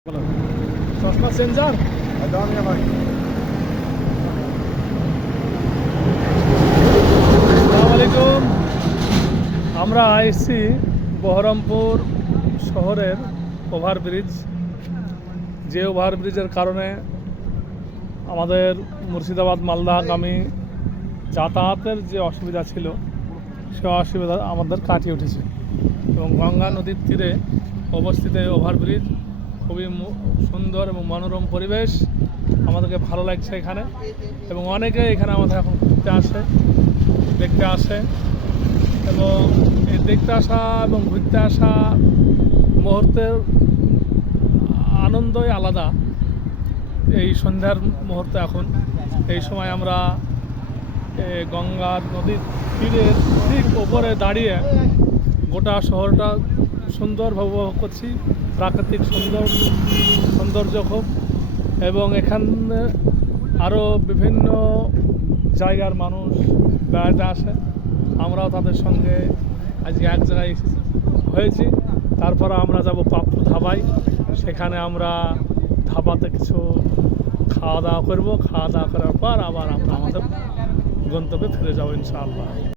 চশমা চেঞ্জার আসসালামু আলাইকুম। আমরা এসেছি বহরমপুর শহরের ওভারব্রিজ। যে ওভারব্রিজের কারণে আমাদের মুর্শিদাবাদ মালদাগামী যাতায়াতের যে অসুবিধা ছিল সে অসুবিধা আমাদের কাটিয়ে উঠেছে এবং গঙ্গা নদীর তীরে অবস্থিত এই ওভারব্রিজ খুবই সুন্দর এবং মনোরম পরিবেশ। আমাদেরকে ভালো লাগছে এখানে এবং অনেকে এখানে আমাদের এখন ঘুরতে আসে, দেখতে আসে এবং এই দেখতে আসা এবং ঘুরতে আসা মুহূর্তের আনন্দই আলাদা। এই সন্ধ্যার মুহূর্তে এখন এই সময় আমরা গঙ্গার নদীর তীরের ঠিক ওপরে দাঁড়িয়ে গোটা শহরটা সুন্দরভাবে উপভোগ করছি। প্রাকৃতিক সৌন্দর্য খুব, এবং এখানে আরও বিভিন্ন জায়গার মানুষ বেড়াতে আসে। আমরাও তাদের সঙ্গে আজকে এক জায়গায় হয়েছি। তারপর আমরা যাব পাপ্পু ধাবায়। সেখানে আমরা ধাবাতে কিছু খাওয়া দাওয়া করব। খাওয়া দাওয়া করার পর আবার আমরা আমাদের গন্তব্যে ফিরে যাবো ইনশাআল্লাহ।